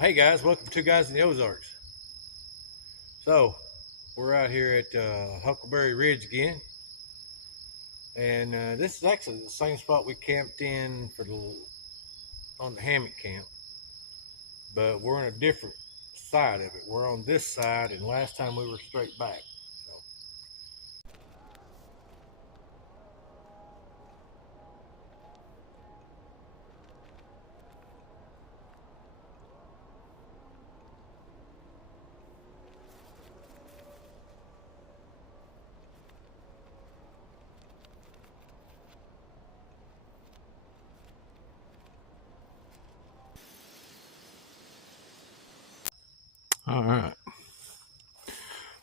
Hey guys, welcome to Two Guys in the Ozarks. So, we're out here at Huckleberry Ridge again. And this is actually the same spot we camped in on the hammock camp. But we're on a different side of it. We're on this side, and last time we were straight back. All right.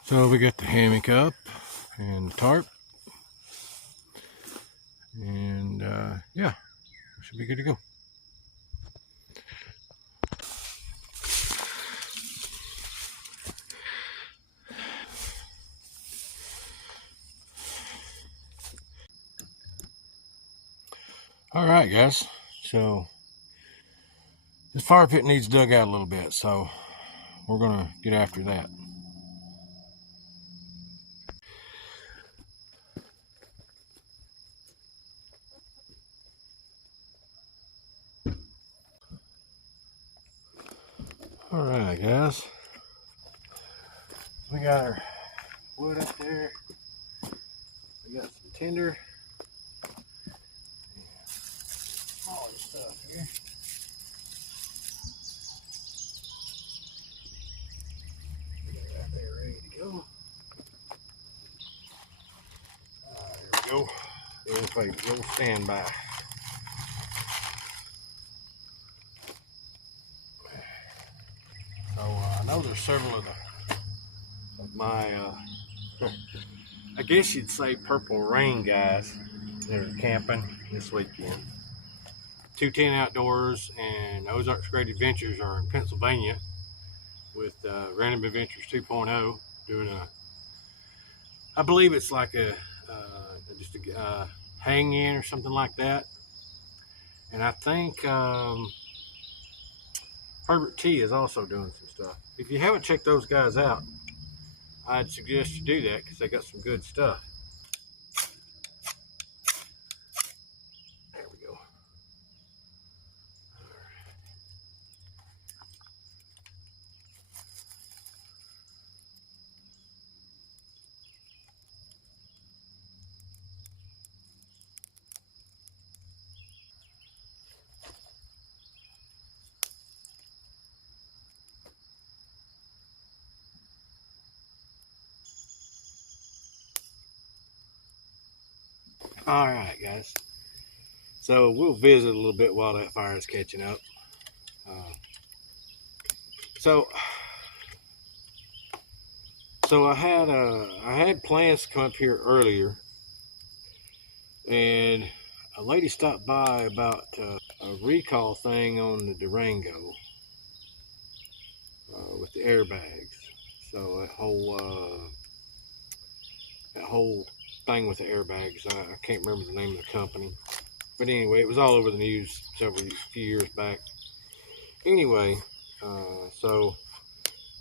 So we got the hammock up and the tarp. And yeah, we should be good to go. All right, guys. So this fire pit needs dug out a little bit, so we're gonna get after that. All right, guys. We got our wood up there. We got some tinder. All this stuff here. We got it out there ready to go. There we go. We'll stand by. So I know there's several of my, I guess you'd say purple rain guys that are camping this weekend. 210 Outdoors and OzarksGreatAdventures are in Pennsylvania with Random Adventures 2.0 doing I believe it's like just a hang-in or something like that. And I think Herbert T is also doing some stuff. If you haven't checked those guys out, I'd suggest you do that because they got some good stuff. There we go. All right, guys. So we'll visit a little bit while that fire is catching up. So I had plans to come up here earlier, and a lady stopped by about a recall thing on the Durango with the airbags. So that whole thing with the airbags, I can't remember the name of the company, but anyway, it was all over the news few years back. Anyway, so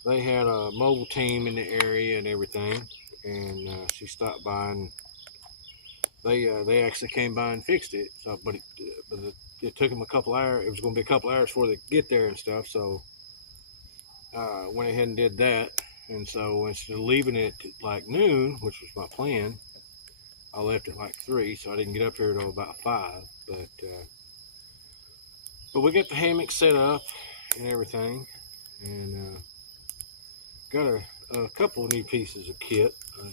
they had a mobile team in the area and everything, and she stopped by, and they actually came by and fixed it. So, but it took them a couple hours. It was going to be a couple hours before they get there and stuff. So, went ahead and did that. And so instead of leaving it at like noon, which was my plan, I left at like 3, so I didn't get up here until about 5. But we got the hammock set up and everything, and got a couple of new pieces of kit. I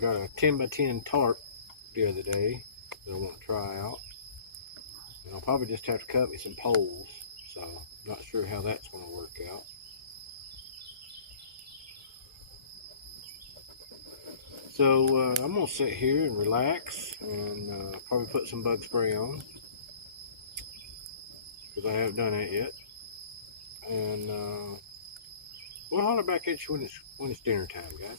got a 10x10 tarp the other day that I want to try out. And I'll probably just have to cut me some poles, so not sure how that's going to work out. So I'm going to sit here and relax and probably put some bug spray on, because I haven't done that yet. And we'll holler back at you when it's dinner time, guys.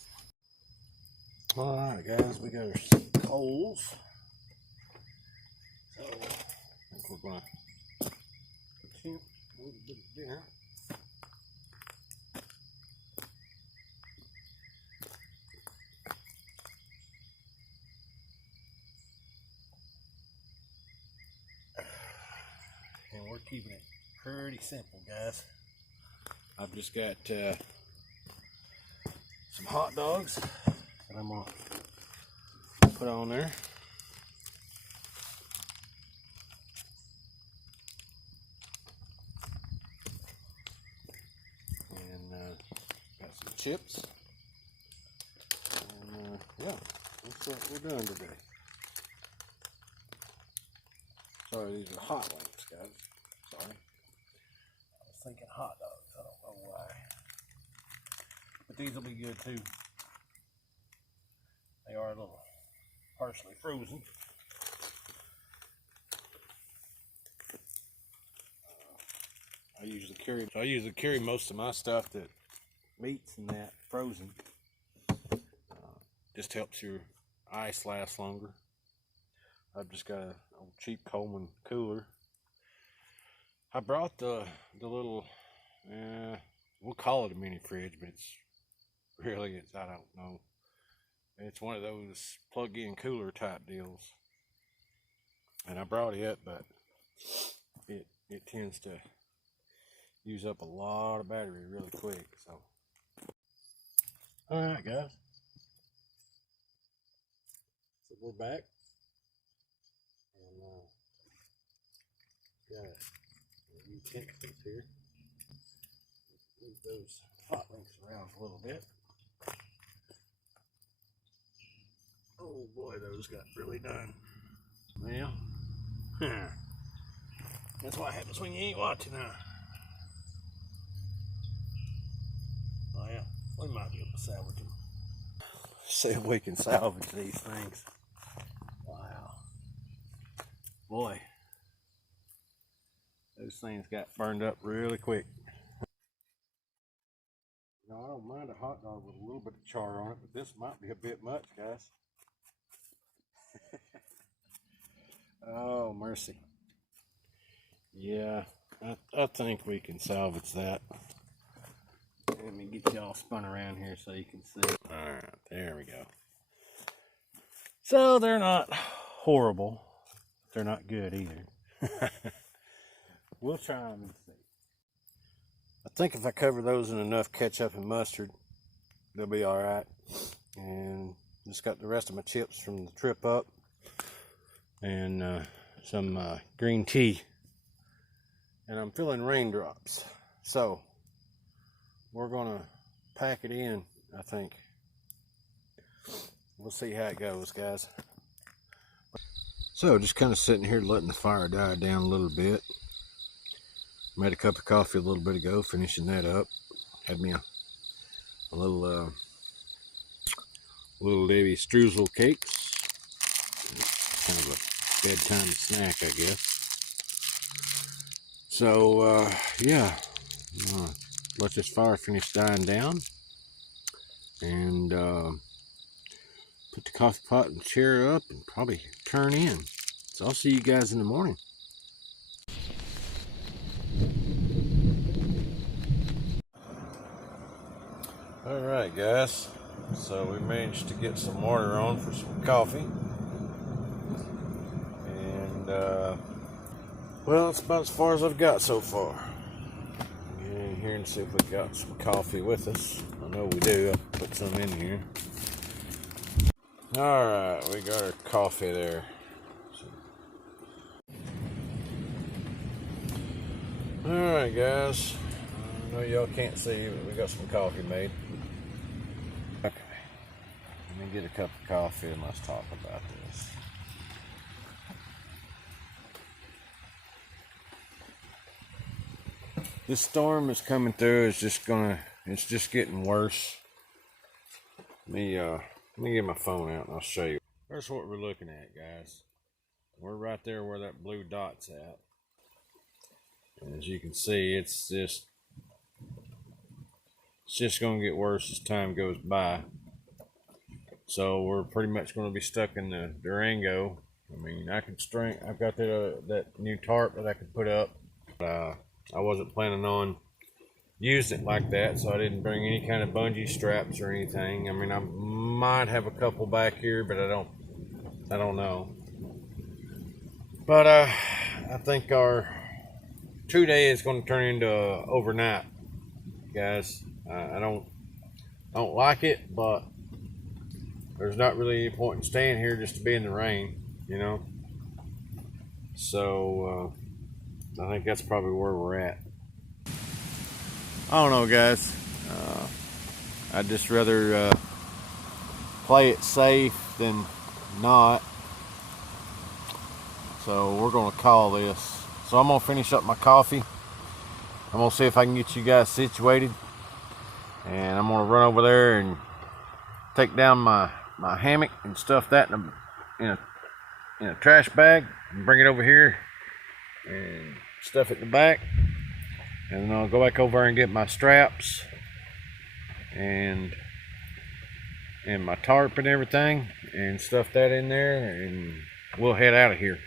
All right, guys, we got our coals. So I think we're going to a little bit of dinner. And we're keeping it pretty simple, guys. I've just got some hot dogs that I'm gonna put on there. And got some chips. And yeah, that's what we're doing today. Sorry, these are hot wings, guys. Sorry. I was thinking hot dogs. I don't know why. But these will be good too. They are a little partially frozen. I usually carry most of my stuff, that meats and that, frozen. Just helps your ice last longer. I've just got a old cheap Coleman cooler. I brought the little, we'll call it a mini fridge, but I don't know. It's one of those plug-in cooler type deals. And I brought it, but it tends to use up a lot of battery really quick. So, all right, guys. So we're back. And got utensils here. Move those hot links around a little bit. Oh boy, those got really done. Well, that's what happens when you ain't watching now. Oh yeah, we might be able to salvage them. See if we can salvage these things. Wow. Boy, those things got burned up really quick. Now, I don't mind a hot dog with a little bit of char on it, but this might be a bit much, guys. Oh, mercy. Yeah, I think we can salvage that. Let me get y'all spun around here so you can see. All right, there we go. So they're not horrible. They're not good either. We'll try them and see. I think if I cover those in enough ketchup and mustard, they'll be all right. And just got the rest of my chips from the trip up, and some green tea. And I'm feeling raindrops. So we're gonna pack it in, I think. We'll see how it goes, guys. So just kind of sitting here letting the fire die down a little bit. Made a cup of coffee a little bit ago, finishing that up. Had me a little Debbie streusel cakes. Kind of a bedtime snack, I guess. So yeah, let this fire finish dying down, and put the coffee pot and chair up and probably turn in. So I'll see you guys in the morning. All right, guys, so we managed to get some water on for some coffee, and well, it's about as far as I've got so far. Get in here and see if we got some coffee with us. I know we do. I put some in here. All right, we got our coffee there. All right, guys. I know y'all can't see, but we got some coffee made. Okay, let me get a cup of coffee and let's talk about this. This storm is coming through. It's just getting worse. Let me get my phone out and I'll show you. Here's what we're looking at, guys. We're right there where that blue dot's at. And as you can see, it's just going to get worse as time goes by. So we're pretty much going to be stuck in the Durango. I mean, I've got that new tarp that I can put up. I wasn't wasn't planning on using it like that, so I didn't bring any kind of bungee straps or anything. I mean, I might have a couple back here, but I don't know. But I think our 2-day is going to turn into overnight, guys. I don't like it, but there's not really any point in staying here just to be in the rain, you know. So I think that's probably where we're at. I don't know, guys. I'd just rather play it safe than not. So we're gonna call this. So I'm gonna finish up my coffee. I'm gonna see if I can get you guys situated, and I'm gonna run over there and take down my hammock and stuff that in a trash bag and bring it over here and stuff it in the back. And then I'll go back over and get my straps and my tarp and everything and stuff that in there, and we'll head out of here.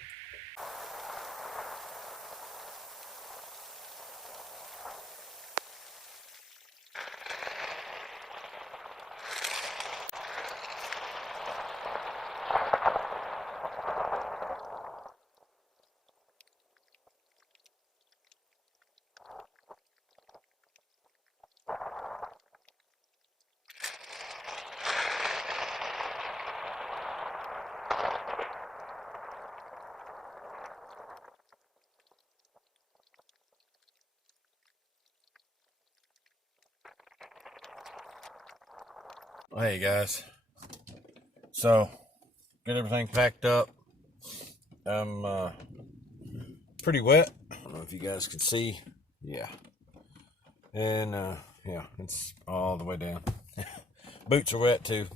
Hey guys, so get everything packed up. I'm pretty wet. I don't know if you guys can see. Yeah, and yeah, it's all the way down. Boots are wet too.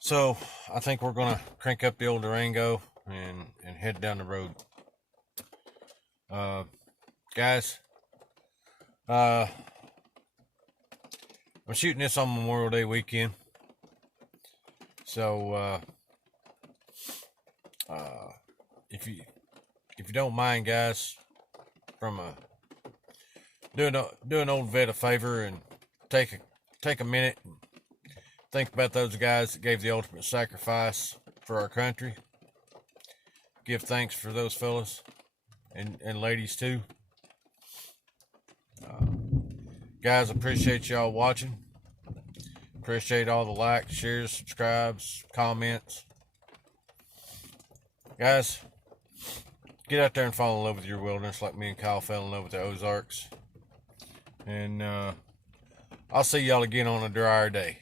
So I think we're gonna crank up the old Durango and head down the road. Guys, I'm shooting this on Memorial Day weekend, so if you don't mind, guys, from do an old vet a favor and take a minute and think about those guys that gave the ultimate sacrifice for our country. Give thanks for those fellas and ladies too. Guys, appreciate y'all watching. Appreciate all the likes, shares, subscribes, comments. Guys, get out there and fall in love with your wilderness like me and Kyle fell in love with the Ozarks. And I'll see y'all again on a drier day.